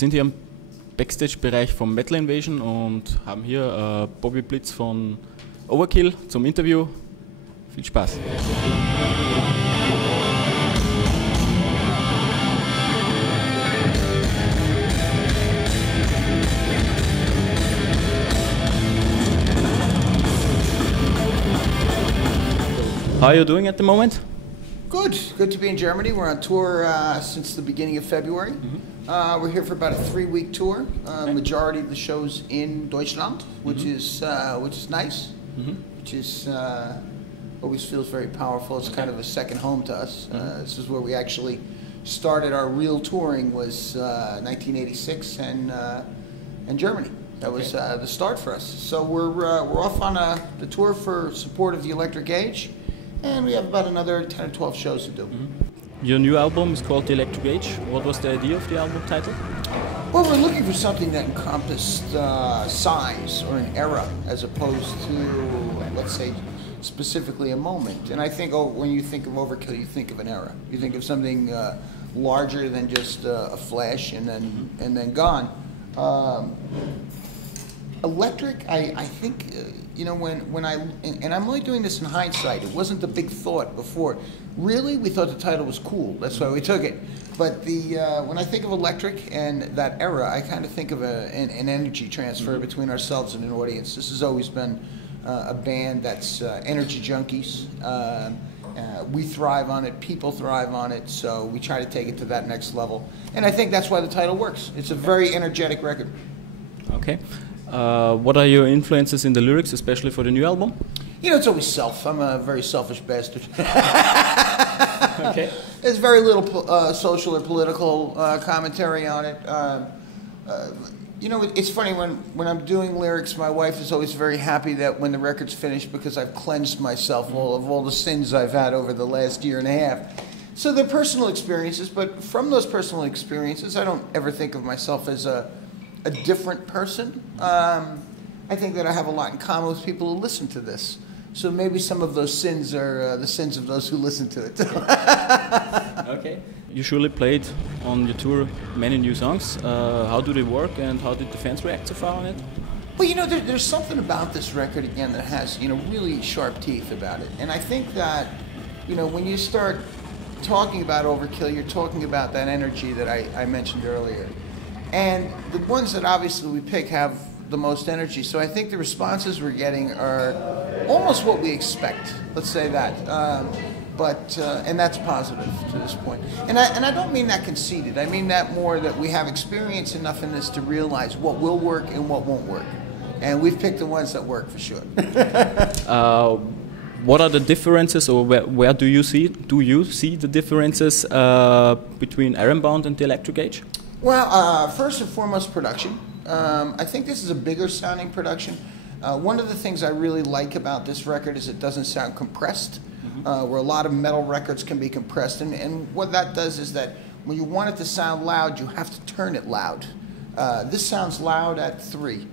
sind hier im Backstage-Bereich vom Metal Invasion und haben hier Bobby Blitz von Overkill zum Interview. Viel Spaß! How are you doing at the moment? Good. Good to be in Germany. We're on tour since the beginning of February. We're here for about a 3-week tour. Majority of the shows in Deutschland, which is nice. Which is always feels very powerful. It's kind of a second home to us. This is where we actually started our real touring. Was 1986 and Germany. That was the start for us. So we're off on the tour for support of the Electric Age. And we have about another 10 or 12 shows to do. Your new album is called The Electric Age. What was the idea of the album title? Well, we're looking for something that encompassed size or an era as opposed to, let's say, specifically a moment. And I think when you think of Overkill, you think of an era. You think of something larger than just a flash and then gone. Electric, I think, you know, when and I'm only doing this in hindsight, it wasn't the big thought before. Really, we thought the title was cool, that's why we took it. But when I think of Electric and that era, I kind of think of an energy transfer between ourselves and an audience. This has always been a band that's energy junkies. We thrive on it, people thrive on it, so we try to take it to that next level. And I think that's why the title works. It's a very energetic record. Okay. What are your influences in the lyrics, especially for the new album? You know, it's always self. I'm a very selfish bastard. Okay. There's very little social or political commentary on it. You know, it's funny, when I'm doing lyrics, my wife is always very happy that when the record's finished because I've cleansed myself of all the sins I've had over the last year and a half. So they're personal experiences, but from those personal experiences, I don't ever think of myself as a different person. I think that I have a lot in common with people who listen to this. So maybe some of those sins are the sins of those who listen to it. Okay. You surely played on your tour many new songs. How do they work and how did the fans react so far on it? Well, you know, there's something about this record, again, that has, you know, really sharp teeth about it. And I think that, you know, when you start talking about Overkill, you're talking about that energy that I mentioned earlier. And the ones that obviously we pick have the most energy. So I think the responses we're getting are almost what we expect. Let's say that. And that's positive to this point. And I don't mean that conceited. I mean that more that we have experience enough in this to realize what will work and what won't work. And we've picked the ones that work for sure. What are the differences, or where do you see the differences between Ironbound and the Electric Age? Well, first and foremost, production. I think this is a bigger sounding production. One of the things I really like about this record is it doesn't sound compressed, where a lot of metal records can be compressed. And what that does is that when you want it to sound loud, you have to turn it loud. This sounds loud at 3.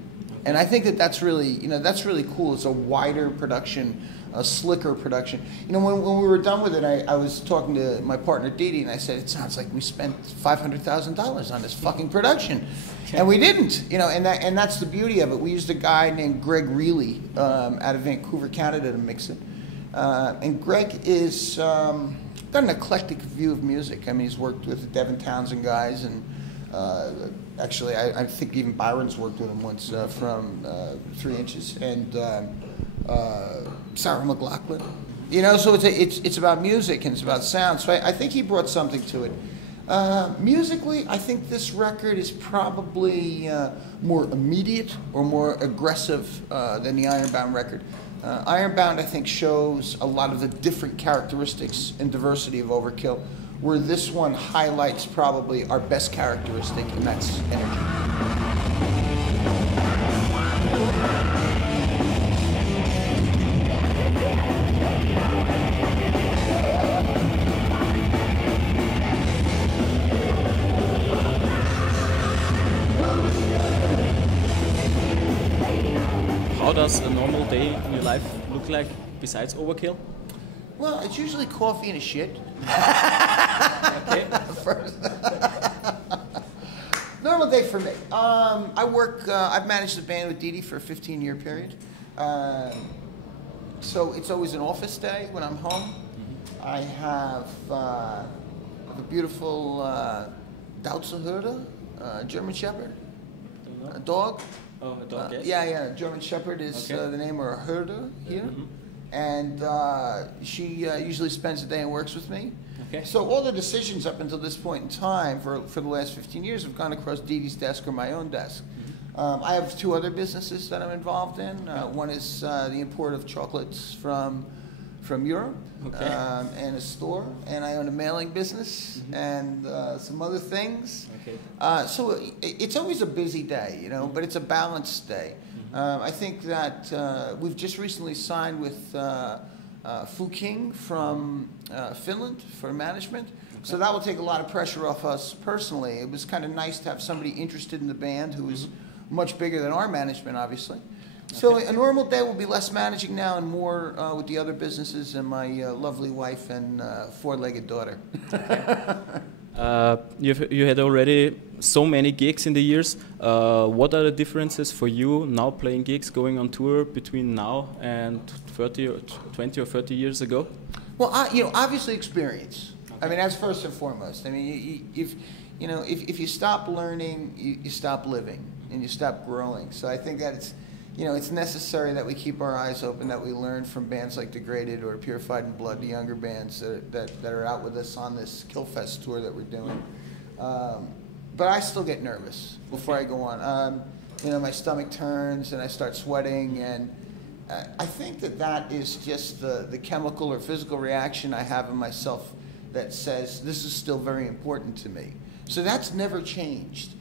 And I think that that's really, you know, that's really cool. It's a wider production, a slicker production. You know, when we were done with it, I was talking to my partner Didi, and I said, it sounds like we spent $500,000 on this fucking production. Okay. And we didn't, you know, and that's the beauty of it. We used a guy named Greg Reilly out of Vancouver, Canada to mix it. And Greg is got an eclectic view of music. I mean, he's worked with the Devin Townsend guys, and actually, I think even Byron's worked with him once from 3 Inches, and Sarah McLachlan. You know, so it's about music and it's about sound. So I think he brought something to it. Musically, I think this record is probably more immediate or more aggressive than the Ironbound record. Ironbound, I think, shows a lot of the different characteristics and diversity of Overkill, where this one highlights probably our best characteristic, and that's energy. How does a normal day in your life look like besides Overkill? Well, it's usually coffee and a shit. Okay. First. Normal normal day for me. I work. I've managed the band with Dee Dee for a 15-year period. So it's always an office day when I'm home. I have a beautiful Deutsche German Shepherd, a dog. Oh, a dog, yes. Yeah. German Shepherd is the name, or a Herde here. And she usually spends the day and works with me. Okay. So all the decisions up until this point in time for the last 15 years have gone across Dee Dee's desk or my own desk. I have 2 other businesses that I'm involved in. One is the import of chocolates from Europe, and a store, and I own a mailing business and some other things. Okay. So it's always a busy day, you know, but it's a balanced day. I think that we've just recently signed with Fu King from Finland for management. So that will take a lot of pressure off us personally. It was kind of nice to have somebody interested in the band who is much bigger than our management, obviously. So a normal day will be less managing now and more with the other businesses and my lovely wife and 4-legged daughter. You had already so many gigs in the years. What are the differences for you now playing gigs, going on tour between now and 20 or 30 years ago? Well, obviously experience. I mean, that's first and foremost. I mean, if you stop learning, you stop living and you stop growing. So I think that it's necessary that we keep our eyes open, that we learn from bands like Degraded or Purified in Blood, the younger bands that are out with us on this Killfest tour that we're doing. But I still get nervous before I go on. My stomach turns and I start sweating, and I think that is just the chemical or physical reaction I have in myself that says this is still very important to me. So that's never changed.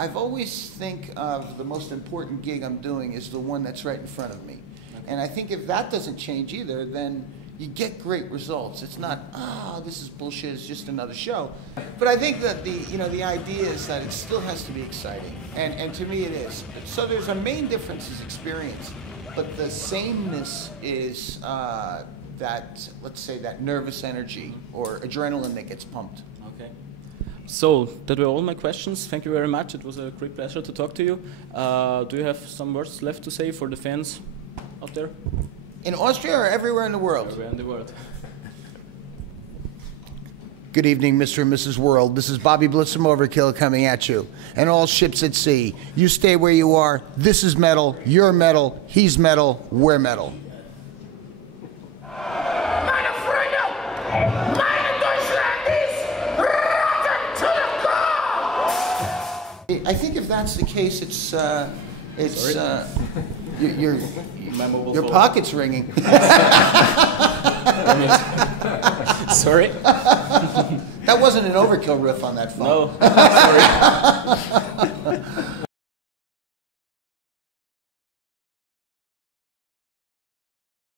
I've always think of the most important gig I'm doing is the one that's right in front of me. And I think if that doesn't change either, then you get great results. It's not, this is bullshit, it's just another show. But I think that the idea is that it still has to be exciting. And to me it is. So there's a main difference is experience. But the sameness is that, let's say, that nervous energy or adrenaline that gets pumped. Okay. So that were all my questions. Thank you very much. It was a great pleasure to talk to you. Do you have some words left to say for the fans out there? In Austria or everywhere in the world? Everywhere in the world. Good evening, Mr. and Mrs. World. This is Bobby Blitz from Overkill coming at you. And all ships at sea. You stay where you are. This is metal. You're metal. He's metal. We're metal. I think if that's the case, your pocket's ringing. Sorry. That wasn't an Overkill riff on that phone. No. Sorry.